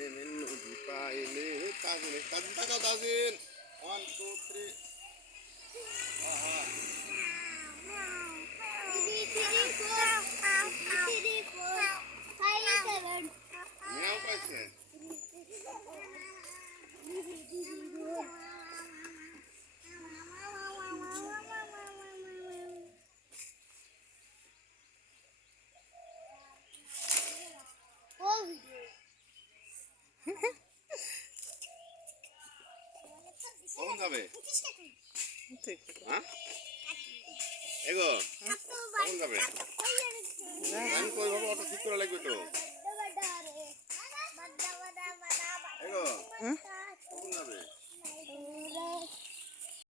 প্রেমের নদী পাইলে তাজিন তাজিন তাকাও তাজিন ওয়ান টু থ্রি কখন যাবে? হ্যাঁ? এগো, কখন যাবে? আমি কই ভাবো অটো ঠিক করা লাগবে তো। এগো, কখন যাবে?